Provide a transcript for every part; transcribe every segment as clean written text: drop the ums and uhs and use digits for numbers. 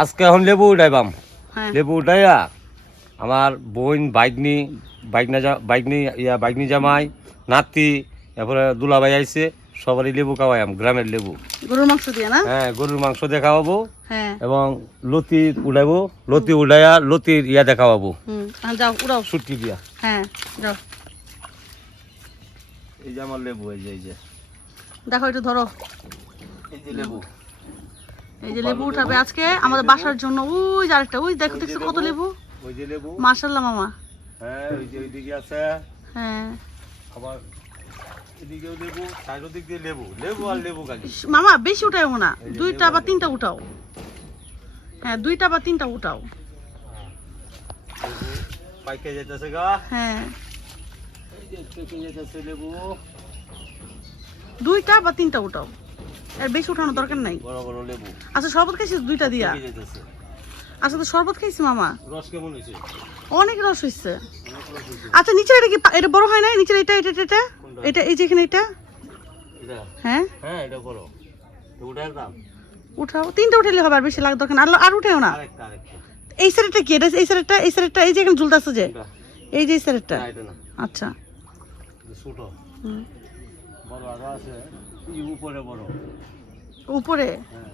আজকে এখন লেবু উঠাইবাম। হ্যাঁ লেবু উঠাইয়া আমার বোন বাইকনি জামাই নাতি এরপরে দুলাভাই আইছে সবারই লেবু খাওয়াইম, গ্রামের লেবু। গরুর মাংস দিয়ে না? হ্যাঁ, গরুর মাংস দিয়ে খাওয়াবো হ্যাঁ এবং লতি উঠাইবো, লতি উঠাইয়া লতির ইয়া দেখাবো যাও উড়াও সুটকি দিয়া। হ্যাঁ যাও এই যে আমার লেবু, এই যে দেখো একটু ধরো, এই যে লেবু, এই যে লেবু উঠাবে আজকে আমাদের বাসার জন্য। ওই যে আরেকটা, ওই দেখো দেখছো কত লেবু, ওই যে লেবু, মাশাআল্লাহ মামা। হ্যাঁ ওই যে ওইদিকে আছে, হ্যাঁ আবার এদিকেও লেবু, চারো দিক দিয়ে লেবু, লেবু আর লেবু খালি। মামা বেশি উঠাইও না, 2টা বা 3টা উঠাও। হ্যাঁ 2টা বা 3টা উঠাও। পাইকে যেতেছে গা। হ্যাঁ এই যে পেকে যেতেছে লেবু, 2টা বা 3টা উঠাও, আর বেশি উঠানোর দরকার নাই। বড় বড় লেবু আচ্ছা শরবত খাইছিস 2টা দিয়া? পেকে যেতেছে। আচ্ছা তো শরবত খাইছি মামা, রস কেমন হয়েছে? অনেক রস হইছে। আচ্ছা নিচের এটা কি এটা বড় হয় নাই? নিচের এটা এটা এটা এটা এই যে এখানে এটা, এটা হ্যাঁ হ্যাঁ এটা বড়, তো উঠার দাম উঠাও। 3টা উঠাইলে হবে, আর বেশি লাগ দরকার না। আর উঠাও না। আরেকটা এই সাইডটা কি? এটা এই সাইডটা, এই সাইডটা এই যে এখানে ঝুলতাছে যে, এটা এই যে এই সাইডটা। না, এটা না, আচ্ছা এটা ছোট, হুম। বড় আরো আছে, এই উপরে বড়। উপরে হ্যাঁ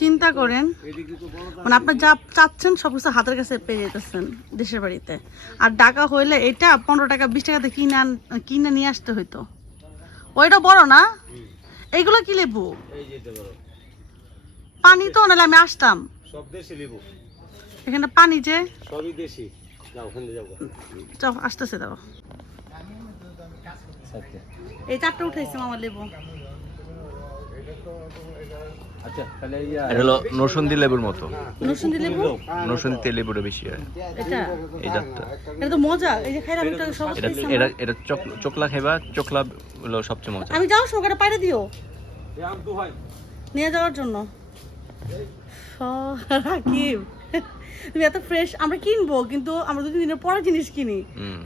চিন্তা করেন, এদিকে তো বড়, মানে আপনি যা চাচ্ছেন সব কিছু হাতের কাছে পেয়ে যেতেছেন দেশের বাড়িতে। আর টাকা হইলে এটা 15 টাকা 20 টাকাতে কিনে নিয়ে আসতে হইতো। ওইটা বড় না? এইগুলো কি লেবু? এই যে এটা বড়। পানি তো, নাহলে আমি আসতাম। সব দেশি লেবু, এখানে পানি যে, সবই দেশি। যাও ওখানে যাও। যাও আসতেছে দাও। এই 4টা উঠাইছে আমার লেবু। আচ্ছা তাহলে এটা হলো নরসিংদী লেবুর মতো। নরসিংদী লেবু নরসিংদী লেবুটা বেশি হয় এটা, এই জাতটা। এটা তো মজা। এই যে খাইলাম এটা সব এটা খাইছি এটা আমরা। এটা চোকলা খাইবা, চোকলা হলো সবচেয়ে মজা। আমি যাও সকালে পাইরে দিও আম তো হয় নিয়ে যাওয়ার জন্য। রাকিব তুমি এত ফ্রেশ, আমরা কিনবো কিন্তু আমরা 2 দিনের পরে জিনিস কিনি।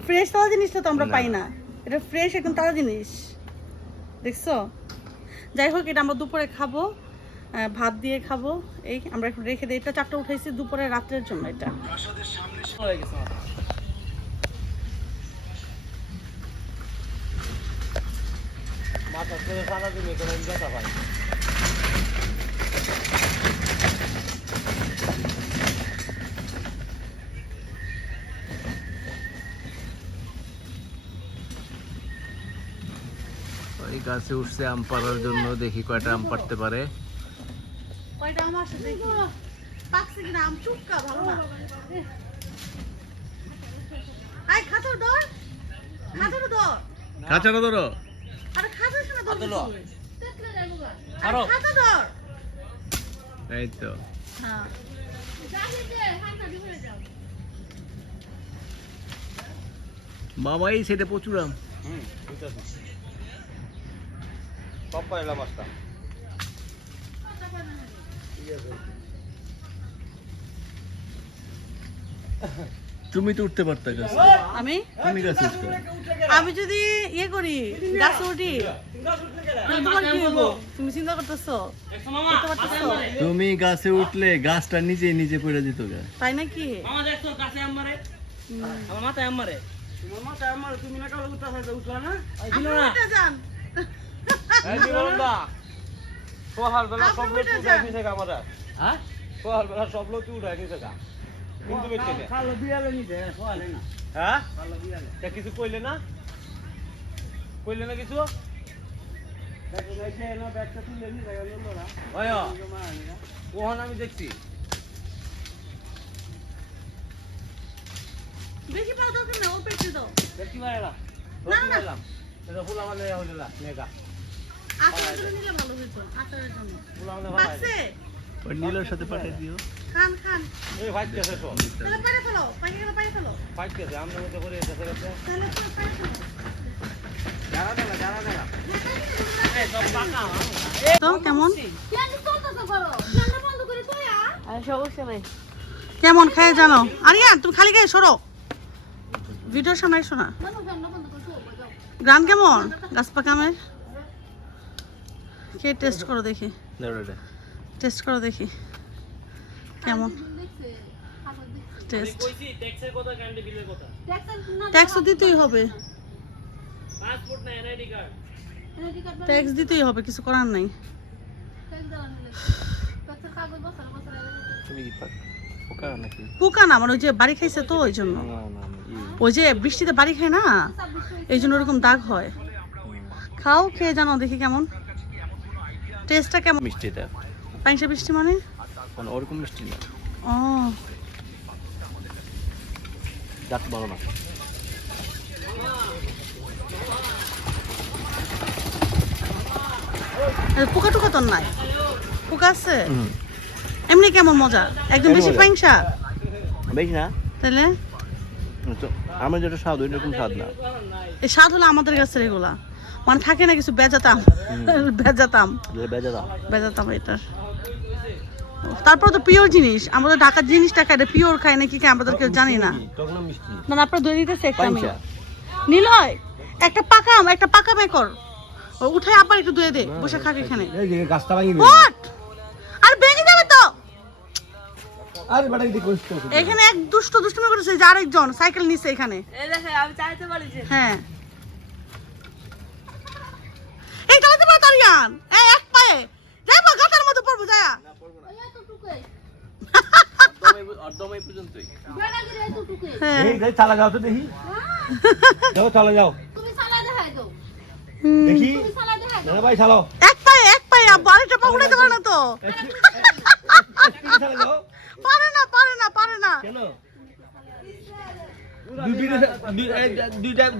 ফ্রেশ তাজা জিনিসটা তো আমরা পাই না। এটা ফ্রেশ একদম তাজা জিনিস, দেখছো? যাই হোক, এটা আমরা দুপুরে খাবো, ভাত দিয়ে খাবো। এই আমরা একটু রেখে দিই। এটা 4টা উঠাইছি দুপুরে রাত্রের জন্য। এটা মাথা করে সারা দিন এখানে ব্যথা পাই। ওই গাছে উঠছে আম পাড়ার জন্য, দেখি কয়টা আম পাড়তে পারে। কয়টা আম আসে দেখি, পাকছে কিনা। আম চুক্কা ভালো না। আই খাতার ধর, খাতার ধর, কাঁচাটা ধরো। আরে খাতার শোনা ধর, ধরো। আরে খাতা ধর। এই তো হ্যাঁ মামা এই সেটা প্রচুর আম। বুঝতেছি। সব পাইলাম আসতাম। তুমি তো উঠতে পারতা গাছে, আমি তুমি গাছে উঠতে। আমি যদি ইয়ে করি গাছে উঠি তাহলে তোমার কি হইব? তুমি চিন্তা করতেছো? করতে পারতেছো? তুমি গাছে উঠলে গাছটা নিজে নিজে পড়ে যেত গা। তাই নাকি? আমার দেখছো কাছে আম মারে, আমার মাথায় আম মারে, তোমার মাথায় আম মারে, তুমি না কালো উঠা থাকে উঠলা না? আপনি উঠে যান। এই জীবনদা সোহাল বেলা আপনি সব লোক উঠে উঠাই যান। নিছে আমারা। হ্যাঁ সোহাল বেলা সব লোক উঠাই নিছে গা। কিন্তু বেঁচে নে খালো বিয়ালে নিছে সোহালে না। হ্যাঁ খালো বিয়ালে তা কিছু কইলে না, কইলে না কিছু? দেখো এসে না ব্যাগটা তুলে নিয়ে যায় লোকরা। ওই ওহন আমি দেখছি। বেশি পাওয়া দরকার না, ও পেটে দাও। দেখছি ভাইরা না, না। না এটা ফুলা মানে হইলা নেগা আচারের জন্য নিলে ভালো হইতো, আচারের জন্য। ফুলা মানে ভাই পাকছে? ওই নীলের সাথে পাঠিয়ে দিও। খান খান। এই ফাইট কেসে তো তাহলে পাইরে ফেলো, পাইরে গেলে পাইরে ফেলো। ফাইট কেসে আমরা মধ্যে করে এসে গেছে তাহলে তো পাইরে ফেলো। জানা না এই সব পাকা তো কেমন কেমন খেয়ে জানো? আরিয়ান তুমি খালি গায়ে সরো, ভিডিওর সামনে এসো না। গ্রান কেমন গাছ পাকা আমের? খেয়ে টেস্ট করো দেখি। টেস্ট করো দেখি কেমন টেস্ট। কইছি ট্যাক্সের কথা কান্ডে বিলের কথা। ট্যাক্স দিতেই হবে, পাসপোর্ট না এনআইডি কার্ড। ট্যাক্স দিতেই হবে, কিছু করার নাই। তুমি কি পোকা নাকি? পোকা না, আমার ওই যে বাড়ি খাইছে তো ওই জন্য, না না ওই যে বৃষ্টিতে বাড়ি খায় না এই জন্য ওরকম দাগ হয়। খাও, খেয়ে জানো দেখি কেমন টেস্টটা কেমন। মিষ্টিটা পাইসা বৃষ্টি মানে মানে ওরকম মিষ্টি না, ও দাঁত ভালো না। পোকা টোকা তো নাই, পোকা আছে এমনি কেমন মজা, একদম বেশি পাইসা বেশি না তাহলে তো আমার যেটা স্বাদ ওইরকম স্বাদ না। এই স্বাদ হলো আমাদের কাছের এগুলা, মানে থাকে না কিছু বেজাতাম বেজাতাম বেজাদা বেজাতাম এটার। তারপর তো পিওর জিনিস, আমাদের ঢাকার জিনিসটা খাই, পিওর খাই নাকি খাই আমরা তো কেউ জানি না। টকনা মিষ্টি না আপনার দই দিতেছে একটা আমি পাইসা নিলয়, একটা পাকা বেকর উঠাই আবার একটু দই দে, বসে খাক এখানে। এই যে গাছটা ভাঙি হোয়াট, আর ভেঙে যাবে তো। আরে বাটা কি কষ্ট এখানে এক দুষ্টুমি করেছে যে আরেকজন সাইকেল নিছে এখানে, এই দেখে আমি চাইতে পারি যে হ্যাঁ এই চালাতে পারে তারিয়ান, এই এক পায়ে যাইবো গাটার মধ্যে পড়বো যায়া। অর্ধময় পর্যন্তই হ্যাঁ এই গাড়ি চালা যাও তো দেখি যাও চালা যাও দেখি না ভাই চালাও এক পায়ে বাড়িটা পা উঠাইতে পারে না তো, চালা যাও পারে না কেন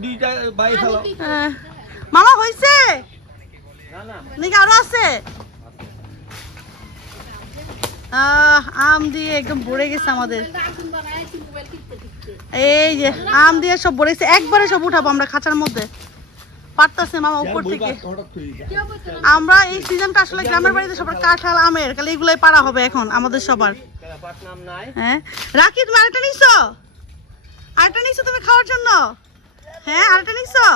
দুইটা ভাই চালাও মামা হইছে না না নাকি আরো আছে। আম দিয়ে একদম ভরে গেছে আমাদের, এই যে আম দিয়ে সব ভরে গেছে, একবারে সব উঠাবো আমরা খাঁচার মধ্যে, পারতাছে মামা উপর থেকে। আমরা এই সিজনটা আসলে গ্রামের বাড়িতে সবার কাঁঠাল আমের কালে এগুলাই পারা হবে এখন আমাদের সবার। পাটনাম নাই। হ্যাঁ রাখি, তুমি আরেকটা নিছো তুমি খাওয়ার জন্য? হ্যাঁ আরেকটা নিছো?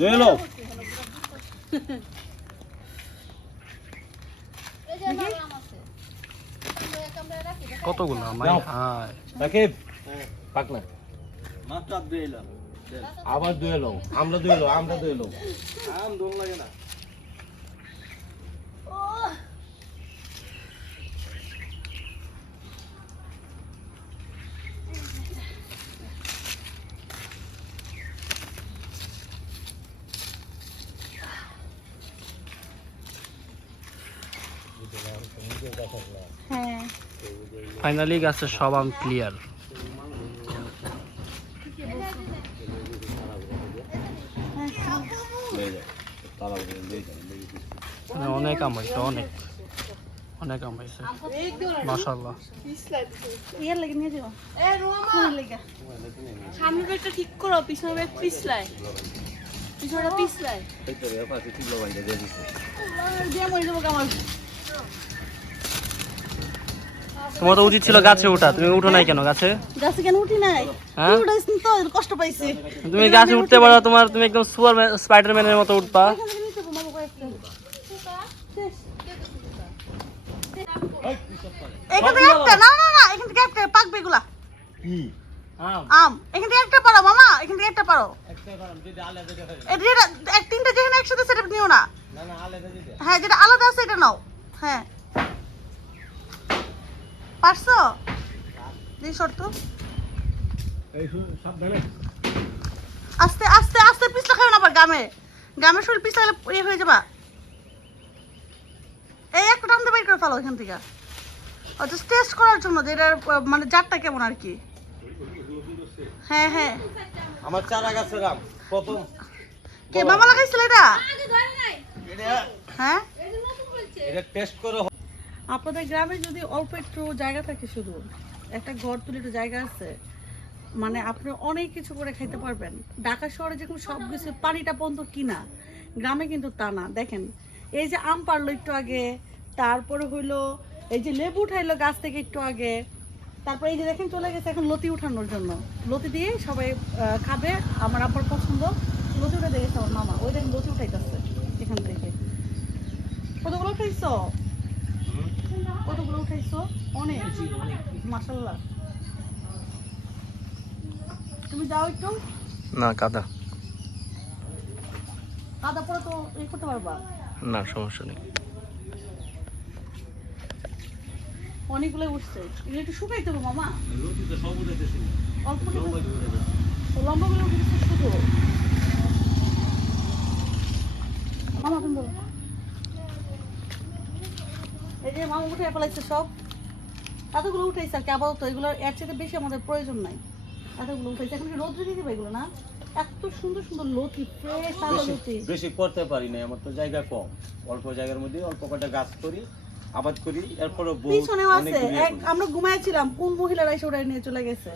জেলো কতগুলো মাই হাই রাকিব পাকনা মাত্র দুই এলাম, আবার দুই এলো, আমরা দুই এলো, আম দোল লাগে না। হ্যাঁ ফাইনালি গাছের সব আম ক্লিয়ার। অনেক আম হয়েছে, অনেক আম হয়েছে মাশাআল্লাহ। ইয়ার লাগে নিয়ে যাও, সামনে একটা ঠিক করো, পিছনে পিছলায় তোমার তো উচিত ছিল গাছে ওঠা, তুমি উঠো নাই কেন গাছে? গাছে কেন উঠি নাই? হ্যাঁ? উঠাইছি তো, কষ্ট পাইছি। তুমি গাছে উঠতে পারো, তুমি একদম স্পাইডারম্যানের মতো উঠবা। এখান থেকে নিতে পারবো কয়েকটা। এখান থেকে একটা, না এখান থেকে একটা পাকবে এগুলা। কি আম এখান থেকে একটা পারো মামা, এখান থেকে একটা পারো। একটা কারণ যদি আলাদা দেখা যায়। এটা এক তিনটা যেখানে একসাথে সেটা নিও না। না না আলাদা দিতে। হ্যাঁ যেটা আলাদা আছে এটা নাও। হ্যাঁ পারছো? দিই শর্ত। এই সাবধানে। আস্তে আস্তে আস্তে পিছলা খাবে না, আবার গ্রামের শরীর পিছলা হলে হয়ে যাবা। এই একটা টানতে বাইর করে ফেলো এখান থেকে, জাস্ট টেস্ট করার জন্য যে এটার মানে জাতটা কেমন আর কি। হ্যাঁ হ্যাঁ আমার চারা গাছের আম প্রথম কে মামা লাগাইছিল এটা? হ্যাঁ এটা টেস্ট করো। আপনাদের গ্রামে যদি অল্প একটু জায়গা থাকে, শুধু একটা ঘর তুলে একটু জায়গা আছে, মানে আপনি অনেক কিছু করে খাইতে পারবেন। ঢাকা শহরে যেরকম সব কিছু পানিটা পর্যন্ত কিনা, গ্রামে কিন্তু তা না। দেখেন এই যে আম পারলো একটু আগে, তারপরে হইলো এই যে লেবু উঠাইলো গাছ থেকে একটু আগে, তারপরে এই যে দেখেন চলে গেছে এখন লতি উঠানোর জন্য, লতি দিয়ে সবাই খাবে। আমার আব্বার পছন্দ, লতি উঠে দেখেছে আমার মামা, ওই দেখেন লতি উঠাইতেছে এখান থেকে। কতগুলো উঠাইছো? কতগুলো উঠাইছো? অনেক, মাশাআল্লাহ। তুমি যাও একটু, না কাদা, কাদা পরে তো এই করতে পারবা। না সমস্যা নেই। অনেকগুলো উঠছে, এগুলো একটু শুকাইতে হবে মামা। লতিতে সব উঠাইতেছি অল্প লম্বা করে উঠাইতেছি। লম্বাগুলো উঠেছে শুধু। মামা তুমি বলো। এই যে মামা উঠে ফেলাইছে সব, এতগুলো উঠাইছে আর কি। আপাতত এগুলো এর চেয়ে বেশি আমাদের প্রয়োজন নাই। এতগুলো উঠাইছে, এখন কি রোদ্রে দিয়ে দিবে এগুলো না? এত সুন্দর সুন্দর লতি, ফ্রেশ তাজা লতি। বেশি করতে পারি না, আমার তো জায়গা কম। অল্প জায়গার মধ্যে অল্প কটা গাছ করি, আবাদ করি, এরপরে পিছনেও আছে আমরা ঘুমাইছিলাম, কোন মহিলারা এসে ওটা নিয়ে চলে গেছে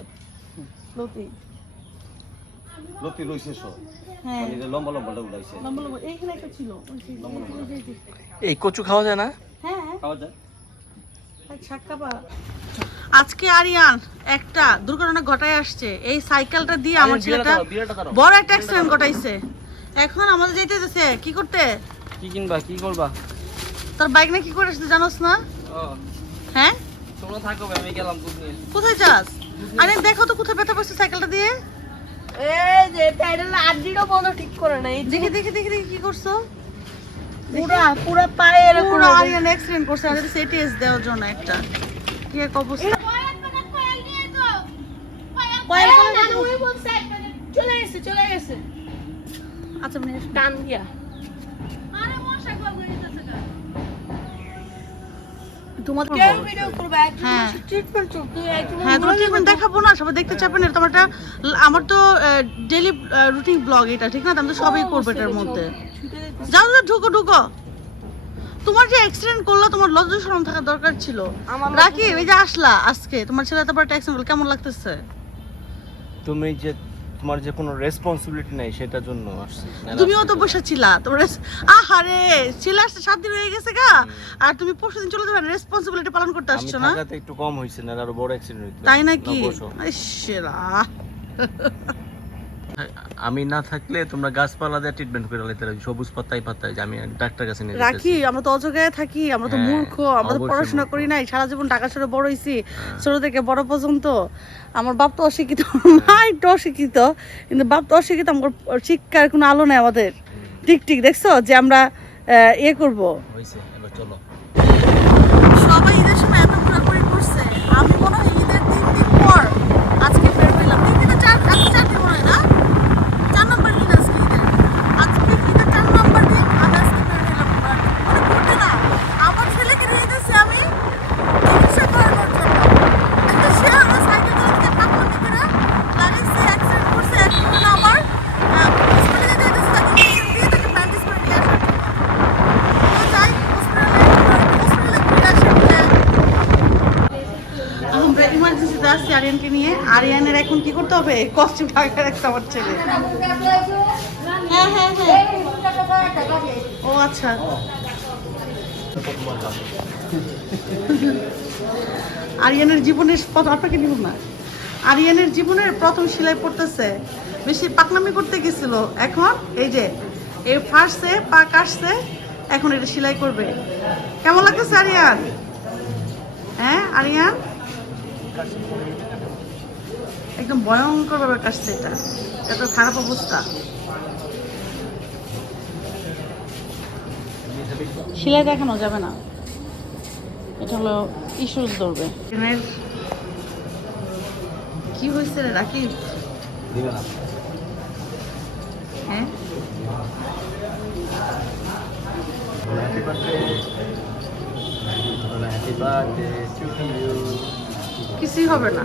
লতি। লতি রইছে সব। হ্যাঁ মানে যে লম্বা লম্বাটা উঠাইছে। লম্বা লম্বা এইখানে একটা ছিল, ওই যে এই যে। এই কচু খাওয়া যায় না? হ্যাঁ খাওয়া যায়। আজকে আরিয়ান একটা দুর্ঘটনা ঘটায় আসছে। এই সাইকেলটা দিয়ে আমার ছেলেটা বড় একটা অ্যাক্সিডেন্ট ঘটাইছে। এখন আমাদের যাইতেছে কি করতে? কি কিনবা, কি করবা? তোর বাইক না কি করে আসতে জানোস না? হ্যাঁ তোমরা থাকো, আমি গেলাম দুধ নিয়ে। কোথায় যাস? আরে দেখো তো কোথায় ব্যথা পাচ্ছে সাইকেলটা দিয়ে। এই যে টাইটেল আড্ডিরও বন্ধ ঠিক করে নাই। দেখি দেখি দেখি দেখি কি করছো? পুরা পায়ে এরকম পুরো আরিয়ান অ্যাক্সিডেন্ট করছে। আমাদের সেটিএস দেওয়ার জন্য একটা কি এক অবস্থা। চলে গেছে চলে গেছে আচ্ছা মানে টান দিয়া। তোমাদের কেউ ভিডিও করবে হ্যাঁ ট্রিটমেন্ট চলছে হ্যাঁ তোমার ট্রিটমেন্ট দেখাবো না, সবাই দেখতে চাপেন না। তোমারটা আমার তো ডেইলি রুটিন ব্লগ এটা, ঠিক না? আমি তো সবই করবো এটার মধ্যে। যাও যাও ঢুকো ঢুকো। তোমার যে অ্যাক্সিডেন্ট করলো, তোমার লজ্জা শরম থাকা দরকার ছিল। রাকি এই যে আসলা আজকে, তোমার ছেলে তো একটা অ্যাক্সিডেন্ট করলো, কেমন লাগতেছে? তুমি যে তোমার যে কোনো রেসপন্সিবিলিটি নাই সেটার জন্য আসছি। তুমিও তো বসে ছিলা, তোমার আহারে ছেলে আসতে 7 দিন হয়ে গেছে গা, আর তুমি পরশুদিন চলে যাবে, রেসপন্সিবিলিটি পালন করতে আমি আসছো না? থাকাতে একটু কম হইছে, না আরো বড় অ্যাক্সিডেন্ট হইতো। তাই নাকি? না, বসো। ইসরা আমি না থাকলে তোমরা গাছপালা দিয়ে ট্রিটমেন্ট করে লাইতে পারো, সবুজ পাতায় পাতায়, যে আমি ডাক্তার কাছে নিয়ে রাখি, আমরা তো অজায়গায় থাকি, আমরা তো হ্যাঁ, মূর্খ, আমরা তো অবশ্যই পড়াশোনা মূর্খ। করি নাই, সারা জীবন ঢাকা শহরে বড় হইছি, ছোট থেকে বড় পর্যন্ত। আমার বাপ তো অশিক্ষিত, মা একটু অশিক্ষিত, কিন্তু বাপ তো অশিক্ষিত। আমার শিক্ষার কোনো আলো নাই আমাদের। ঠিক ঠিক দেখছো যে আমরা ইয়ে করবো। হইছে, এবার চলো। সবাই ঈদের সময় এত ঘোরাঘুরি করছে, আমি মনে হয় ঈদের 3 দিন পর আজকে বের হইলাম। 3 দিনে 4 দিন মনে হয় না, 4 নম্বর দিন আজকে ঈদের। আজকে ঈদের 4 নম্বর দিন আমি আজকে বের হইলাম মানে ঘুরতে না। আমার ছেলেকে নিয়ে গেছি আমি চিকিৎসা করানোর জন্য। সে আমার সাইকেল চালাতে পাকলামি করে লাগাইছে, অ্যাক্সিডেন্ট করছে। এখন আমার হসপিটালে যেতে হইতেছে, তাকে ইঞ্জেকশন দিয়ে তাকে ব্যান্ডেজ করে নিয়ে আসার জন্য। তো যাই হসপিটালে ঘুরে আসি। আমরা ইমার্জেন্সিতে আসছি আরিয়ানকে নিয়ে। আরিয়ানের এখন কি করতে হবে? কস্টিউম ঢাকা রাখতে আমার ছেলে। হ্যাঁ হ্যাঁ হ্যাঁ ও আচ্ছা। আরিয়ানের জীবনের আপনাকে দিব না। আরিয়ানের জীবনের প্রথম সেলাই পড়তেছে, বেশি পাকনামি করতে গেছিল। এখন এই যে এই ফার্স্টে পা কাটছে, এখন এটা সেলাই করবে। কেমন লাগতেছে আরিয়ান? হ্যাঁ আরিয়ান একদম ভয়ঙ্কর ভাবে কাটছে, এটা এত খারাপ অবস্থা। সেলাই দেখানো যাবে না, এটা হলো ইস্যুস ধরবে। কি হয়েছে রে রাকিব? দিবে না। হ্যাঁ happy birthday, happy birthday to you. কিছুই হবে না।